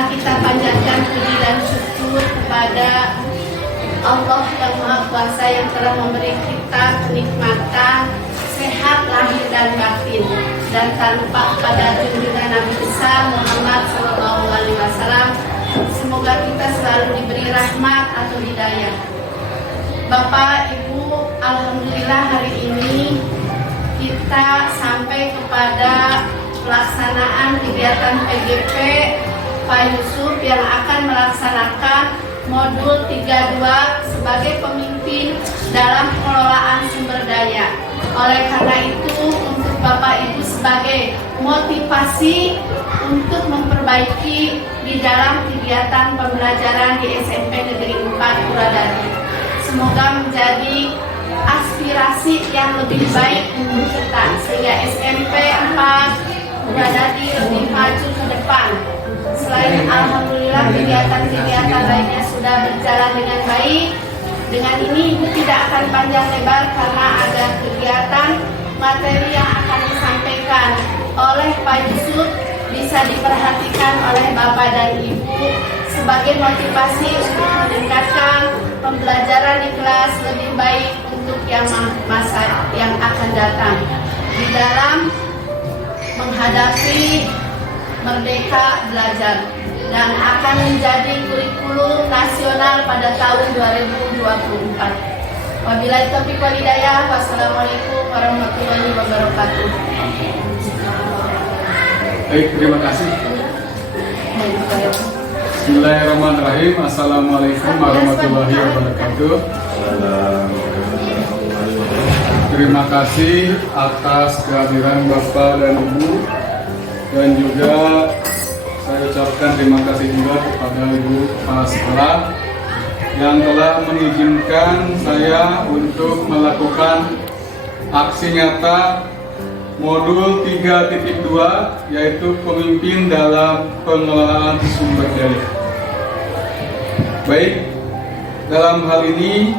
Marilah kita panjatkan puji dan syukur kepada Allah yang Maha Kuasa yang telah memberi kita kenikmatan sehat lahir dan batin, dan tak lupa pada junjungan Nabi besar Muhammad SAW. Semoga kita selalu diberi rahmat atau hidayah. Bapak, Ibu, alhamdulillah hari ini kita sampai kepada pelaksanaan kegiatan PGP Pak Yusuf yang akan melaksanakan modul 32 sebagai pemimpin dalam pengelolaan sumber daya. Oleh karena itu, untuk Bapak Ibu sebagai motivasi untuk memperbaiki di dalam kegiatan pembelajaran di SMP Negeri 4 Puradadi. Semoga menjadi aspirasi yang lebih baik untuk kita, sehingga SMP 4 Puradadi lebih maju ke depan. Selain alhamdulillah kegiatan-kegiatan lainnya sudah berjalan dengan baik. Dengan ini Ibu tidak akan panjang lebar karena ada kegiatan materi yang akan disampaikan oleh Pak Yusuf bisa diperhatikan oleh Bapak dan Ibu sebagai motivasi untuk meningkatkan pembelajaran di kelas lebih baik untuk yang masa yang akan datang di dalam menghadapi Merdeka Belajar, dan akan menjadi kurikulum nasional pada tahun 2024. Wabillahi taufiq wal hidayah. Wassalamualaikum warahmatullahi wabarakatuh. Baik, terima kasih. Bismillahirrahmanirrahim. Assalamualaikum warahmatullahi wabarakatuh. Terima kasih atas kehadiran Bapak dan Ibu, dan juga saya ucapkan terima kasih juga kepada Ibu Kepala Sekolah yang telah mengizinkan saya untuk melakukan aksi nyata modul 3.2, yaitu pemimpin dalam pengelolaan sumber daya. Baik, dalam hal ini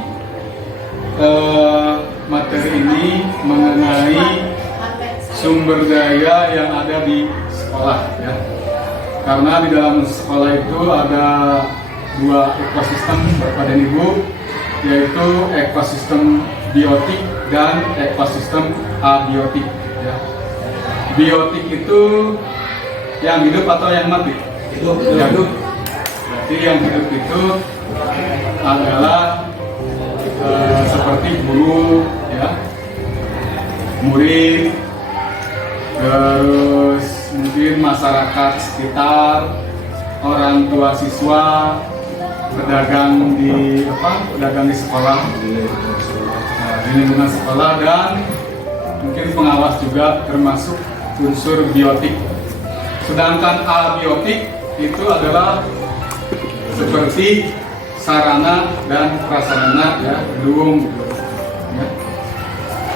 materi ini mengenai sumber daya yang ada di sekolah, ya. Karena di dalam sekolah itu ada dua ekosistem, Bapak dan Ibu, yaitu ekosistem biotik dan ekosistem abiotik, ya. Biotik itu yang hidup atau yang mati? Hidup. Berarti yang hidup itu adalah seperti guru, ya, murid, terus mungkin masyarakat sekitar, orang tua siswa, pedagang di sekolah, di lingkungan sekolah, dan mungkin pengawas juga termasuk unsur biotik. Sedangkan abiotik itu adalah seperti sarana dan prasarana, ya, gedung, ya.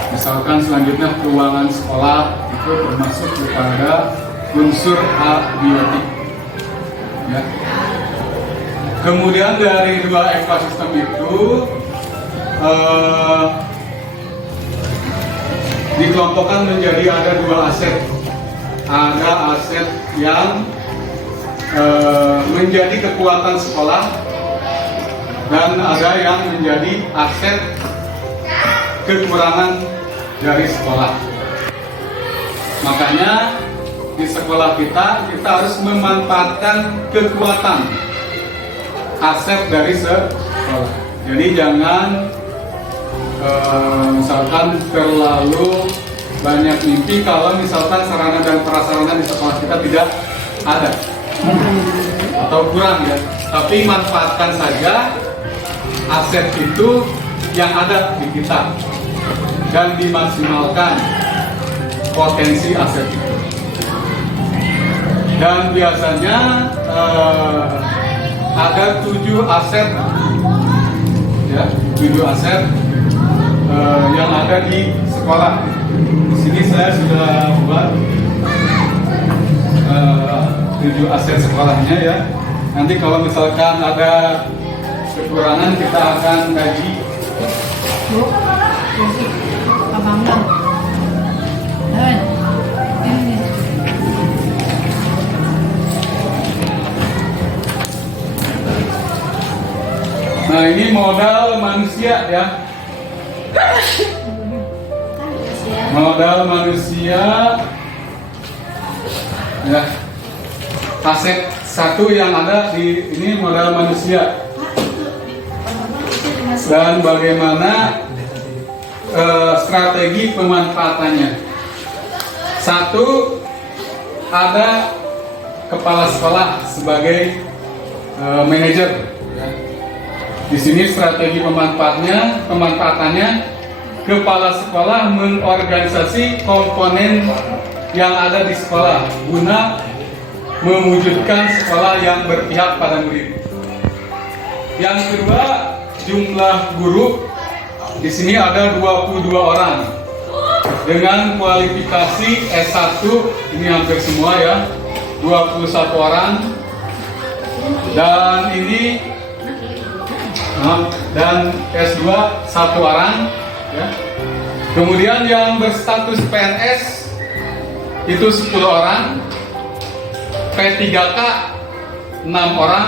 Misalkan selanjutnya ruangan sekolah itu termasuk kepada unsur abiotik, ya. Kemudian dari dua ekosistem itu dikelompokkan menjadi ada dua aset. Ada aset yang menjadi kekuatan sekolah, dan ada yang menjadi aset kekurangan dari sekolah. Makanya di sekolah kita harus memanfaatkan kekuatan aset dari sekolah. Jadi jangan misalkan terlalu banyak mimpi kalau misalkan sarana dan prasarana di sekolah kita tidak ada atau kurang, ya. Tapi manfaatkan saja aset itu yang ada di kita dan dimaksimalkan potensi aset itu. Dan biasanya ada 7 aset, ya, 7 aset yang ada di sekolah. Di sini saya sudah buat 7 aset sekolahnya, ya. Nanti kalau misalkan ada kekurangan kita akan kaji. modal manusia ya. Modal manusia ya. Aset satu yang ada di ini modal manusia. Dan bagaimana strategi pemanfaatannya. Satu, ada kepala sekolah sebagai manajer. Di sini strategi pemanfaatannya, kepala sekolah mengorganisasi komponen yang ada di sekolah guna mewujudkan sekolah yang berpihak pada murid. Yang kedua, jumlah guru. Di sini ada 22 orang dengan kualifikasi S1, ini hampir semua ya, 21 orang. Dan ini dan S2 1 orang ya. Kemudian yang berstatus PNS itu 10 orang, P3K 6 orang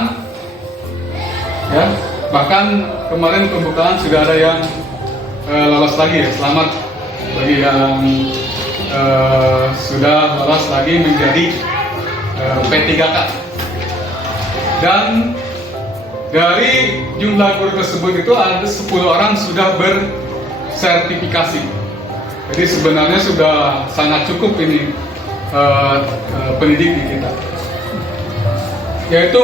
ya. Bahkan kemarin pembukaan sudah ada yang lolos lagi ya. Selamat bagi yang sudah lolos lagi menjadi P3K. Dan dari jumlah guru tersebut itu ada 10 orang sudah bersertifikasi. Jadi sebenarnya sudah sangat cukup ini pendidik di kita. Yaitu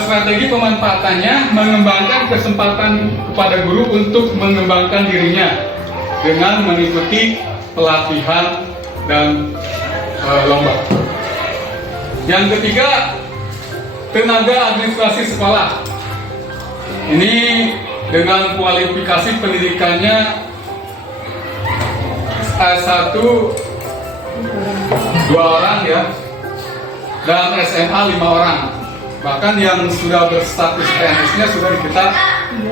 strategi pemanfaatannya mengembangkan kesempatan kepada guru untuk mengembangkan dirinya dengan mengikuti pelatihan dan lomba. Yang ketiga, tenaga administrasi sekolah. Ini dengan kualifikasi pendidikannya S1 2 orang ya, dan SMA 5 orang. Bahkan yang sudah berstatus PNS-nya sudah kita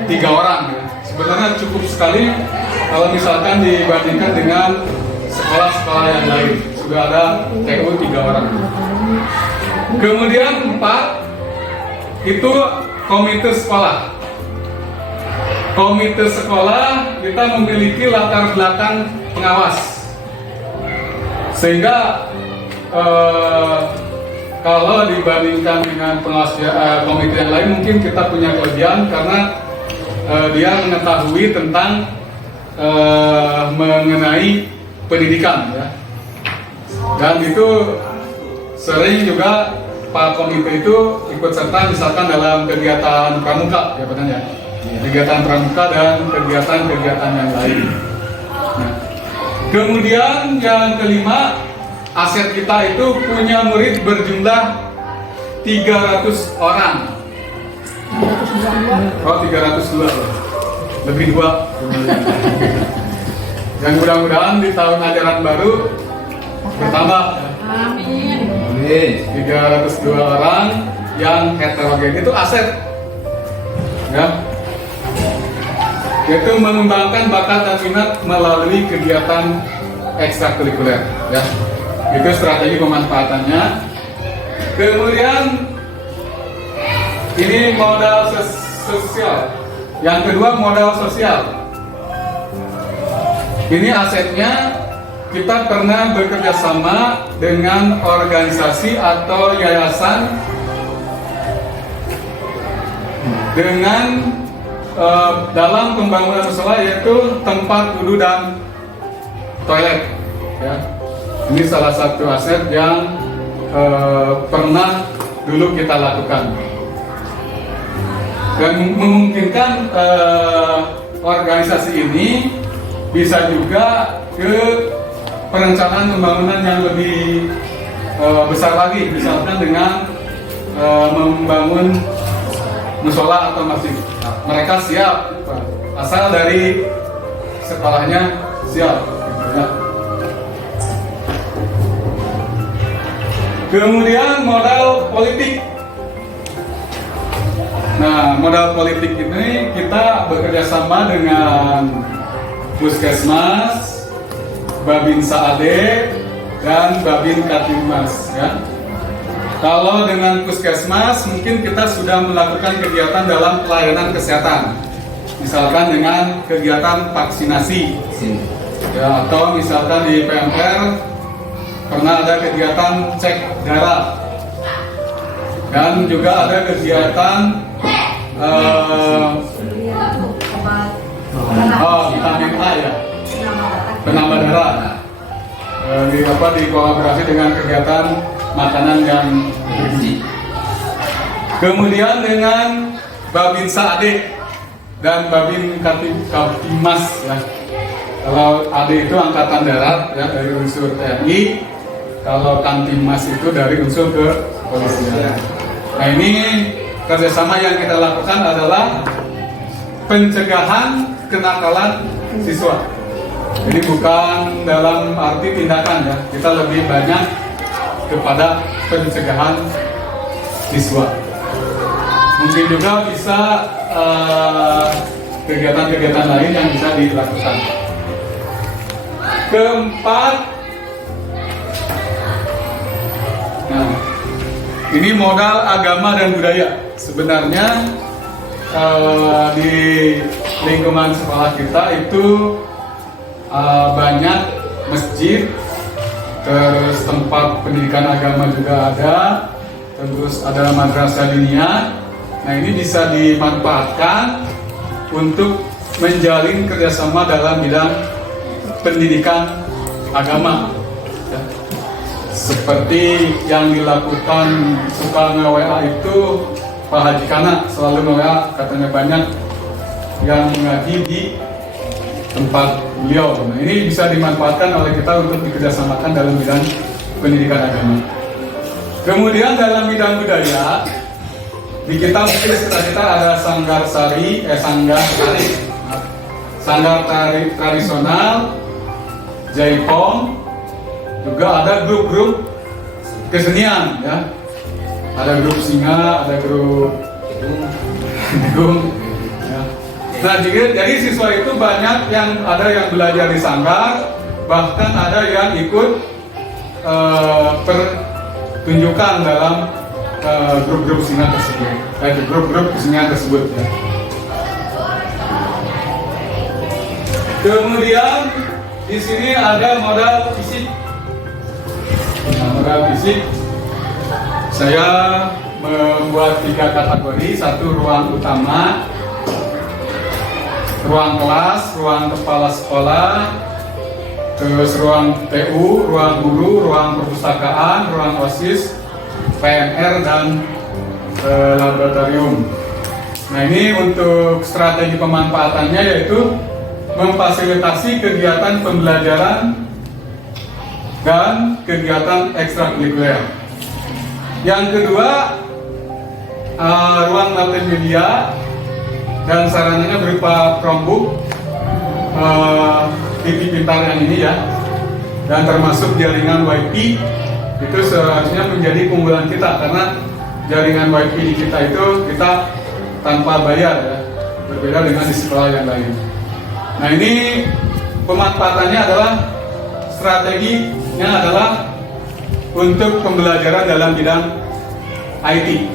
3 orang ya. Sebenarnya cukup sekali kalau misalkan dibandingkan dengan sekolah-sekolah yang lain. Sudah ada TU 3 orang. Kemudian 4 itu komite sekolah. Komite sekolah kita memiliki latar belakang pengawas, sehingga kalau dibandingkan dengan pengawas komite yang lain mungkin kita punya kelebihan karena dia mengetahui tentang mengenai pendidikan ya. Dan itu sering juga Pak komite itu ikut serta misalkan dalam kegiatan pramuka ya benar ya. Kegiatan pramuka dan kegiatan-kegiatan yang lain. Nah, kemudian yang kelima, aset kita itu punya murid berjumlah 300 orang. Oh 302, lebih 2. Dan mudah-mudahan di tahun ajaran baru bertambah. Amin. 302 orang yang heterogen itu aset. Ya. Yaitu mengembangkan bakat dan minat melalui kegiatan ekstrakurikuler ya. Itu strategi pemanfaatannya. Kemudian ini modal sosial. Yang kedua modal sosial. Ini asetnya kita pernah bekerja sama dengan organisasi atau yayasan dengan dalam pembangunan musola, yaitu tempat wudhu dan toilet ya. Ini salah satu aset yang pernah dulu kita lakukan dan memungkinkan organisasi ini bisa juga ke perencanaan pembangunan yang lebih besar lagi, misalkan dengan membangun musola atau masjid. Mereka siap, asal dari sekolahnya siap. Ya. Kemudian modal politik. Nah, modal politik ini kita bekerja sama dengan Puskesmas, Babinsa AD, dan Babin Katimas. Ya. Kalau dengan Puskesmas mungkin kita sudah melakukan kegiatan dalam pelayanan kesehatan. misalkan dengan kegiatan vaksinasi, ya, atau misalkan di PMR pernah ada kegiatan cek darah, dan juga ada kegiatan vitamin A ya, penambah darah, di kolaborasi dengan kegiatan makanan yang bergizi. Kemudian dengan Babinsa AD dan Babin Kaptimas ya. Kalau AD itu angkatan darat ya, dari unsur TNI. Kalau Kamtimas itu dari unsur kepolisian. Nah, ini kerjasama yang kita lakukan adalah pencegahan kenakalan siswa. Jadi bukan dalam arti tindakan ya, kita lebih banyak kepada pencegahan siswa. Mungkin juga bisa kegiatan-kegiatan lain yang bisa dilakukan. Keempat, nah, ini modal agama dan budaya. Sebenarnya di lingkungan sekolah kita itu banyak masjid, terus tempat pendidikan agama juga ada, terus ada madrasah diniyah. Nah, ini bisa dimanfaatkan untuk menjalin kerjasama dalam bidang pendidikan agama ya. Seperti yang dilakukan suka nge-WA itu Pak Haji Kana, selalu nge-WA, katanya banyak yang mengaji di tempat beliau. Nah, ini bisa dimanfaatkan oleh kita untuk dikerjasamakan dalam bidang pendidikan agama. Kemudian dalam bidang budaya, di kita mungkin sekitar kita ada sanggar tari tradisional, jaipong, juga ada grup-grup kesenian ya. Ada grup singa, ada grup gedung ya. Nah, jadi siswa itu banyak yang ada yang belajar di sanggar, bahkan ada yang ikut pertunjukan dalam grup-grup singa tersebut, grup-grup kesenian tersebut ya. Kemudian di sini ada modal fisik. Nah, modal fisik saya membuat 3 kategori. Satu, ruang utama, ruang kelas, ruang kepala sekolah, terus ruang TU, ruang guru, ruang perpustakaan, ruang OSIS, PMR, dan laboratorium. Nah, ini untuk strategi pemanfaatannya yaitu memfasilitasi kegiatan pembelajaran dan kegiatan ekstrakurikuler. Yang kedua, ruang multimedia dan sarananya berupa Chromebook, TV pintar yang ini ya, dan termasuk jaringan WiFi. Itu seharusnya menjadi keunggulan kita karena jaringan WiFi di kita itu kita tanpa bayar ya, berbeda dengan di sekolah yang lain. Nah, ini pemanfaatannya adalah strateginya adalah untuk pembelajaran dalam bidang IT.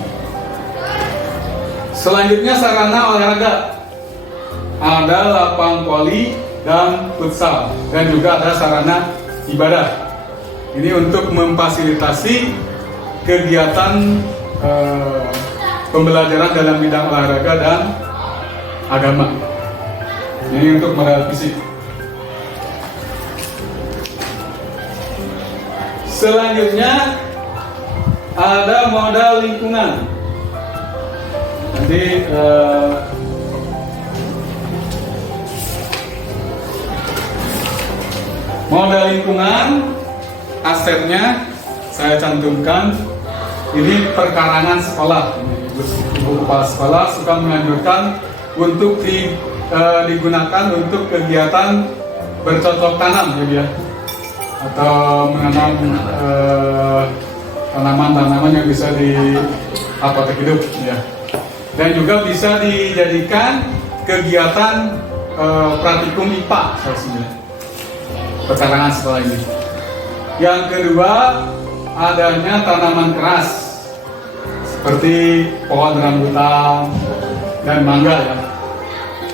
Selanjutnya sarana olahraga, ada lapang voli dan futsal, dan juga ada sarana ibadah. Ini untuk memfasilitasi kegiatan pembelajaran dalam bidang olahraga dan agama. Ini untuk modal fisik. Selanjutnya ada modal lingkungan. Nanti modal lingkungan, asetnya saya cantumkan. Ini perkarangan sekolah. Ibu kepala sekolah suka menganjurkan untuk digunakan untuk kegiatan bercocok tanam ya, atau menanam tanaman-tanaman yang bisa di apotek hidup ya, dan juga bisa dijadikan kegiatan praktikum IPA sebenarnya perkarangan sekolah ini. Yang kedua, adanya tanaman keras seperti pohon rambutan dan mangga ya.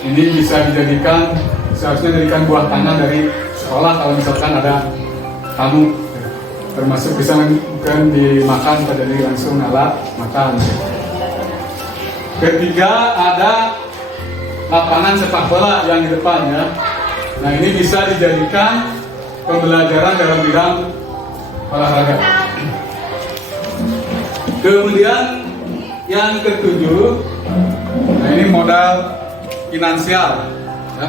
ini bisa dijadikan, seharusnya dijadikan buah tangan dari sekolah kalau misalkan ada tamu, termasuk bisa mungkin dimakan pada diri langsung alat makan. Ketiga, ada lapangan sepak bola yang di depan ya. Nah, ini bisa dijadikan pembelajaran dalam bidang olahraga. Kemudian yang ketujuh, nah ini modal finansial ya.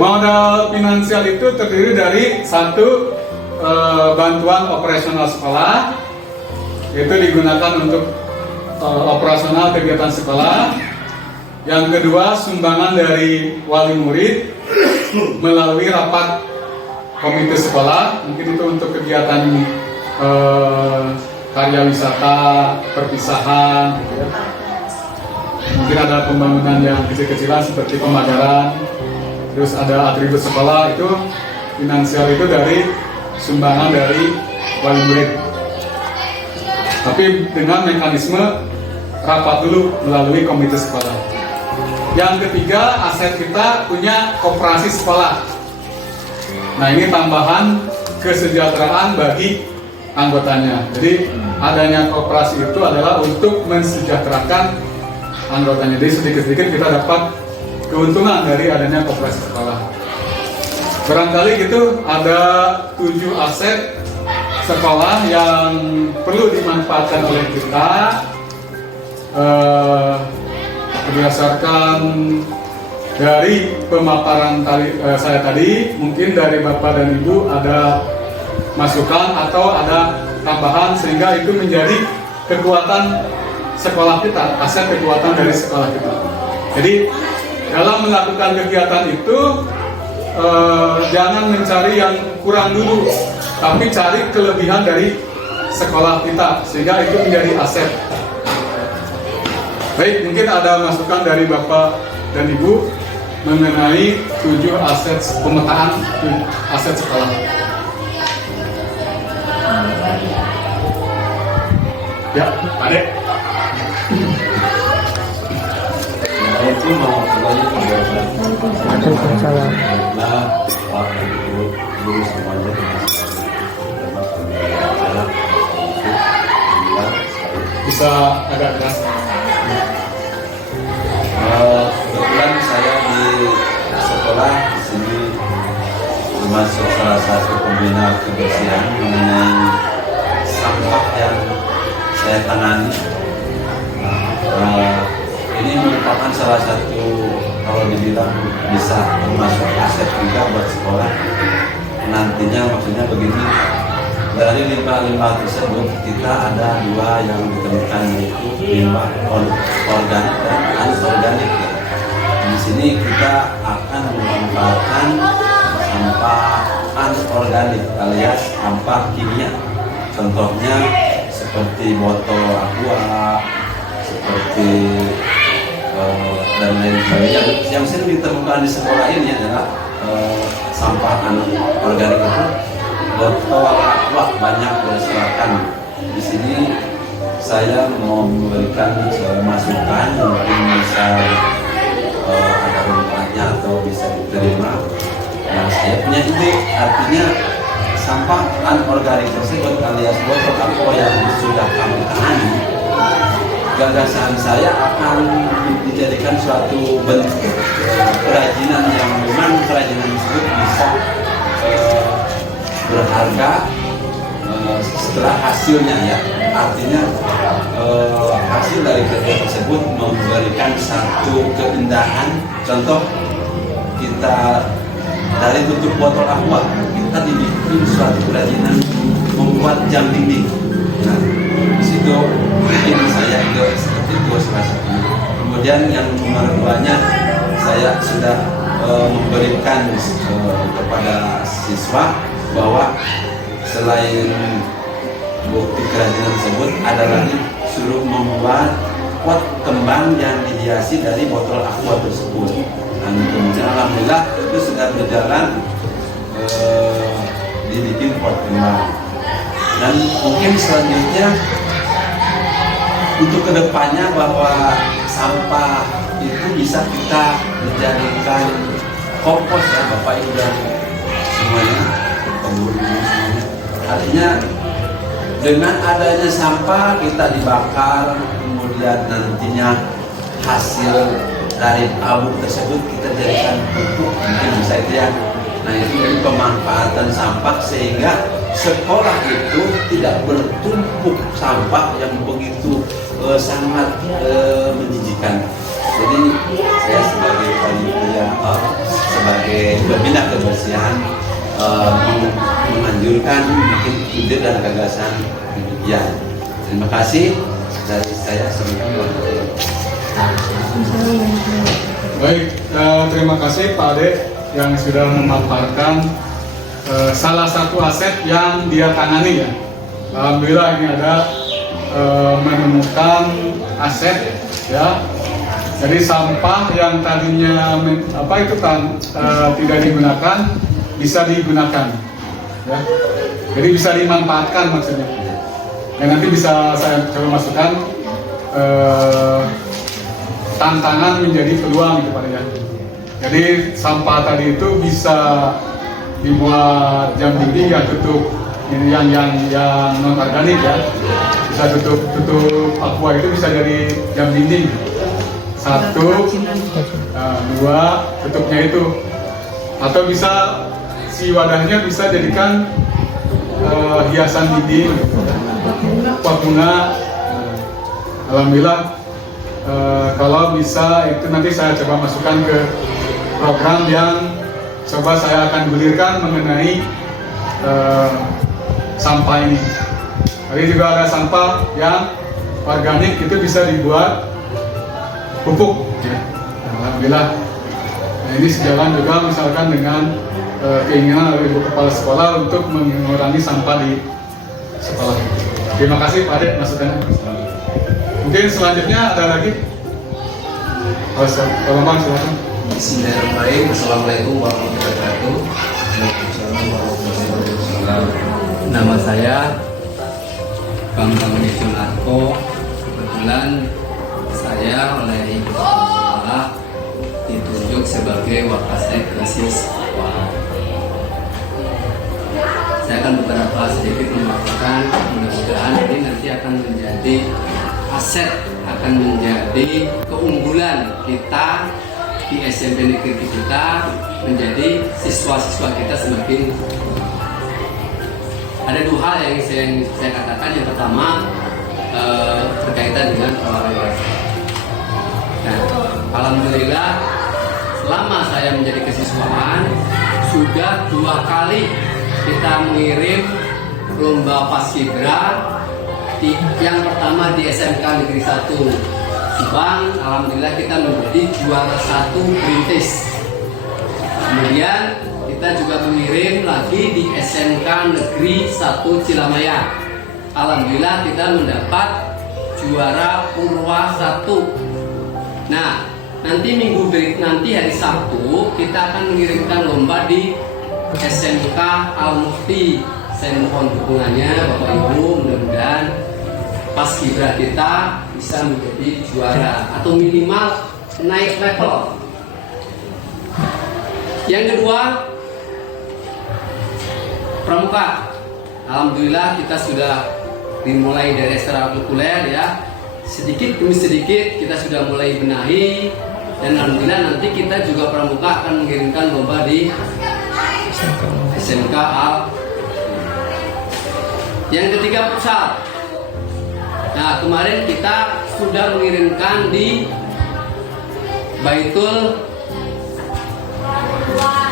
Modal finansial itu terdiri dari satu, bantuan operasional sekolah, yaitu digunakan untuk operasional kegiatan sekolah. Yang kedua, sumbangan dari wali murid melalui rapat komite sekolah, mungkin itu untuk kegiatan karya wisata, perpisahan gitu ya. Mungkin ada pembangunan yang kecil-kecilan seperti pemagaran. Terus ada atribut sekolah, itu finansial itu dari sumbangan dari wali murid. Tapi dengan mekanisme rapat dulu melalui komite sekolah. Yang ketiga, aset kita punya koperasi sekolah. Nah, ini tambahan kesejahteraan bagi anggotanya. Jadi adanya koperasi itu adalah untuk mensejahterakan anggotanya. Jadi sedikit-sedikit kita dapat keuntungan dari adanya koperasi sekolah. Barangkali gitu ada 7 aset sekolah yang perlu dimanfaatkan oleh kita. Berdasarkan dari pemaparan saya tadi, mungkin dari Bapak dan Ibu ada masukan atau ada tambahan sehingga itu menjadi kekuatan sekolah kita, aset kekuatan dari sekolah kita. Jadi dalam melakukan kegiatan itu jangan mencari yang kurang dulu, tapi cari kelebihan dari sekolah kita sehingga itu menjadi aset. Baik, mungkin ada masukan dari Bapak dan Ibu mengenai 7 aset pemetaan aset sekolah. Ya, Adek. Itu mau kembali ke Waalaikumsalam. Nah, Pak Ibu, guru semuanya Bisa agak keras. Kebetulan saya di sekolah di sini termasuk salah satu pembina kebersihan mengenai sampah yang saya tangani. Ini merupakan salah satu, kalau dibilang bisa termasuk aset juga buat sekolah. Nantinya maksudnya begini, dari limbah-limbah tersebut kita ada 2 yang ditemukan, yaitu limbah organik dan anorganik. Di sini kita akan memanfaatkan sampah anorganik alias sampah kimia. Contohnya seperti botol aqua, seperti dan lain sebagainya. Yang sering ditemukan di sekolah ini adalah sampah anorganik itu botol aqua banyak berserakan. Di sini saya mau memberikan masukan, mungkin bisa ada manfaatnya atau bisa diterima. Nah, saya punya ide, artinya sampah anorganik tersebut alias botol aqua yang sudah kami tangani, gagasan saya akan dijadikan suatu bentuk kerajinan yang memang kerajinan tersebut bisa berharga setelah hasilnya ya. Artinya hasil dari kerja tersebut memberikan satu keindahan. Contoh, kita dari tutup botol aqua kita dibikin suatu kerajinan membuat jam dinding. Nah, di situ mungkin saya ide seperti itu salah satunya. Kemudian yang nomor 2-nya, saya sudah memberikan kepada siswa bahwa selain bukti kerajinan tersebut ada lagi suruh membuat pot kembang yang dihiasi dari botol aqua tersebut. Dan kemudian alhamdulillah itu sudah berjalan, dibikin pot kembang. Dan mungkin selanjutnya untuk kedepannya bahwa sampah itu bisa kita menjadikan kompos ya Bapak Ibu dan semuanya, pemburu semuanya. Artinya dengan adanya sampah kita dibakar, kemudian nantinya hasil dari abu tersebut kita jadikan pupuk, mungkin bisa itu ya. Nah itu dari pemanfaatan sampah sehingga sekolah itu tidak bertumpuk sampah yang begitu sangat menjijikan. Jadi saya sebagai panitia, sebagai pembina kebersihan menganjurkan mungkin ide dan gagasan demikian. Terima kasih dari saya sebagai Baik, terima kasih Pak Ade yang sudah memaparkan salah satu aset yang dia tangani ya. Alhamdulillah ini ada menemukan aset ya. Jadi sampah yang tadinya tidak digunakan bisa digunakan ya. Jadi bisa dimanfaatkan maksudnya. Dan nanti bisa saya coba masukkan tantangan menjadi peluang gitu Pak ya. Jadi sampah tadi itu bisa dibuat jam dinding ya, tutup ini yang non organik ya, bisa tutup aqua itu bisa jadi jam dinding. 1, 2 tutupnya itu, atau bisa si wadahnya bisa jadikan hiasan dinding, pot bunga. Alhamdulillah kalau bisa itu nanti saya coba masukkan ke program yang coba saya akan gulirkan mengenai sampah ini. Tadi juga ada sampah yang organik itu bisa dibuat pupuk ya. Alhamdulillah. Nah, ini sejalan juga misalkan dengan keinginan dari Ibu Kepala Sekolah untuk mengurangi sampah di sekolah. Terima kasih Pak Ade masukannya. Mungkin selanjutnya ada lagi. Kalau Bang silakan. Bismillahirrahmanirrahim. Assalamualaikum warahmatullahi wabarakatuh. Waalaikumsalam warahmatullahi wabarakatuh. Nama saya Bang Sunarko. Kebetulan saya oleh Ibu Kepala ditunjuk sebagai Wakasek Kesiswa. Saya akan beberapa sedikit memaparkan, mudah-mudahan ini nanti akan menjadi aset, akan menjadi keunggulan kita di SMP negeri kita, menjadi siswa-siswa kita semakin. Ada 2 hal yang saya katakan. Yang pertama berkaitan dengan olahraga. Nah, alhamdulillah selama saya menjadi kesiswaan sudah 2 kali kita mengirim lomba paskibra. Yang pertama di SMK Negeri 1 Subang, alhamdulillah kita menjadi juara 1 perintis. Kemudian kita juga mengirim lagi di SMK Negeri 1 Cilamaya. Alhamdulillah kita mendapat juara Purwa 1. Nah, nanti hari Sabtu kita akan mengirimkan lomba di SMK Al-Mufti. Saya mohon dukungannya Bapak Ibu, mudah-mudahan paskibra kita bisa menjadi juara atau minimal naik level. Yang kedua, pramuka. Alhamdulillah kita sudah dimulai dari ekstrakurikuler ya. Sedikit demi sedikit kita sudah mulai benahi, dan alhamdulillah nanti kita juga pramuka akan mengirimkan lomba di SMK Al. Yang ketiga, futsal. Nah, kemarin kita sudah mengirimkan di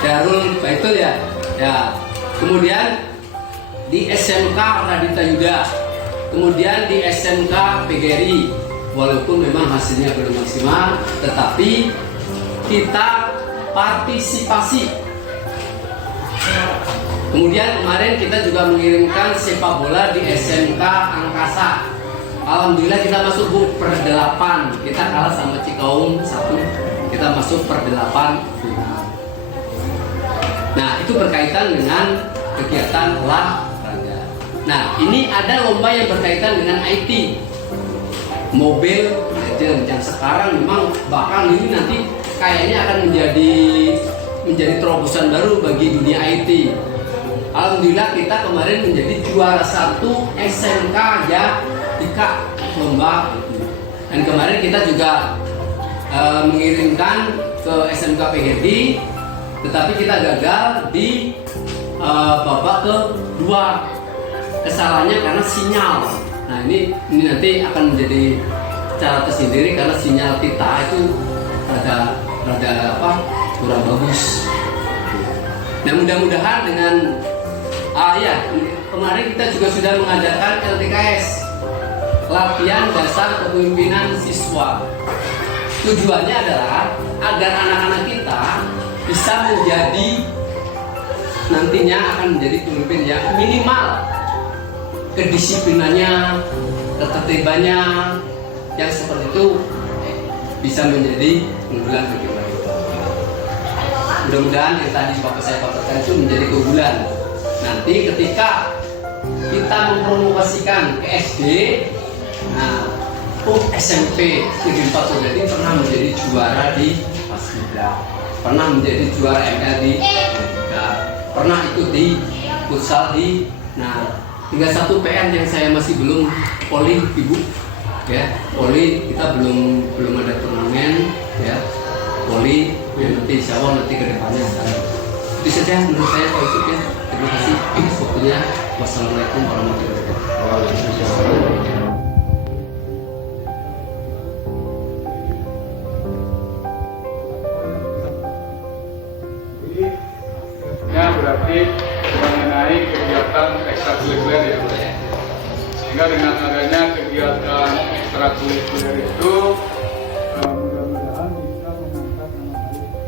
Darul Baitul ya. Ya. Kemudian di SMK Radita Yuda. Kemudian di SMK PGRI. Walaupun memang hasilnya belum maksimal, tetapi kita partisipasi. Kemudian kemarin kita juga mengirimkan sepak bola di SMK Angkasa. Alhamdulillah kita masuk per 8. Kita kalah sama Cikaum 1. Kita masuk per 8 final. Nah, itu berkaitan dengan kegiatan olahraga. Nah, ini ada lomba yang berkaitan dengan IT, mobil Intelijen yang sekarang memang bahkan ini nanti kayaknya akan menjadi terobosan baru bagi dunia IT. Alhamdulillah kita kemarin menjadi juara 1 SMK ya Ika lomba. Dan kemarin kita juga mengirimkan ke SMK PGRI, tetapi kita gagal di babak kedua. Kesalahannya karena sinyal. Nah ini nanti akan menjadi cara tersendiri karena sinyal kita itu rada kurang bagus. Nah mudah-mudahan dengan kemarin kita juga sudah mengadakan LTKS, latihan dasar kepemimpinan siswa. Tujuannya adalah agar anak-anak kita bisa menjadi nantinya akan menjadi pemimpin yang minimal kedisiplinannya, ketertibannya yang seperti itu bisa menjadi unggulan bagi mereka. Mudah-mudahan yang tadi Bapak saya katakan itu menjadi keunggulan. Nanti ketika kita mempromosikan ke SD, SMP Negeri 4 Sodadi pernah menjadi juara di Paskibra, pernah menjadi juara ML di pernah ikut di futsal di. Tinggal satu PR yang saya masih belum poli ibu ya, poli kita belum ada turnamen ya, poli ya, nanti insya Allah nanti kedepannya itu saja menurut saya Pak Yusuf ya. Terima kasih waktunya. Wassalamualaikum warahmatullahi wabarakatuh. Berarti mengenai kegiatan ekstrakurikuler ya, sehingga dengan adanya kegiatan ekstrakurikuler itu mudah-mudahan bisa mengangkat nama baik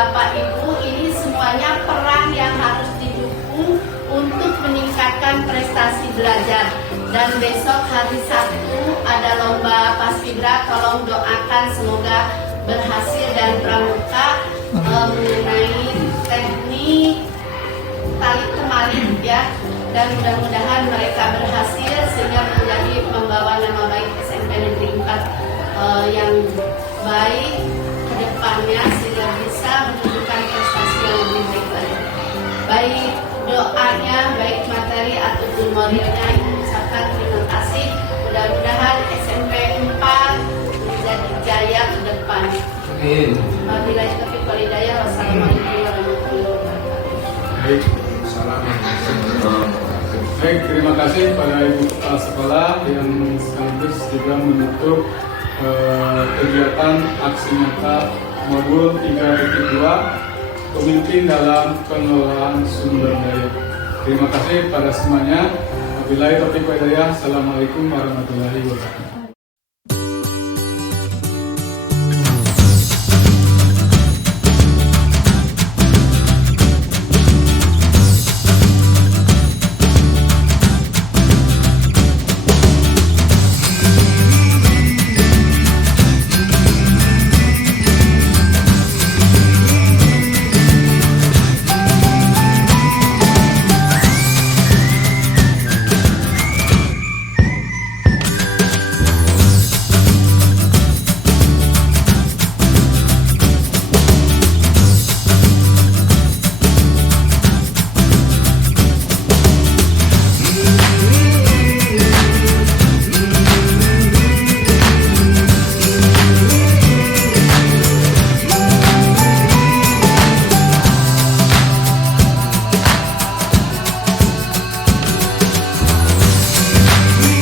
Bapak Ibu, ini semuanya peran yang harus didukung untuk meningkatkan prestasi belajar. Dan besok hari Sabtu ada lomba Paskibra, tolong doakan semoga berhasil dan pramuka mengenai teknik tali temali ya. Dan mudah-mudahan mereka berhasil sehingga menjadi membawa nama baik SMP Negeri 4 yang baik ke depannya sehingga bisa menunjukkan prestasi yang lebih baik lagi. Baik doanya, baik materi ataupun moralnya, ucapkan terima kasih. Mudah-mudahan SMP 4 menjadi jaya ke depan. Amin. Wabillahi taufiq wal hidayah. Wassalamualaikum warahmatullahi wabarakatuh. Baik, baik, terima kasih pada ibu kepala sekolah yang sekaligus juga menutup kegiatan aksi nyata modul 3.2 pemimpin dalam pengelolaan sumber daya. Terima kasih pada semuanya. Wabillahi taufiq wal hidayah. Assalamualaikum warahmatullahi wabarakatuh.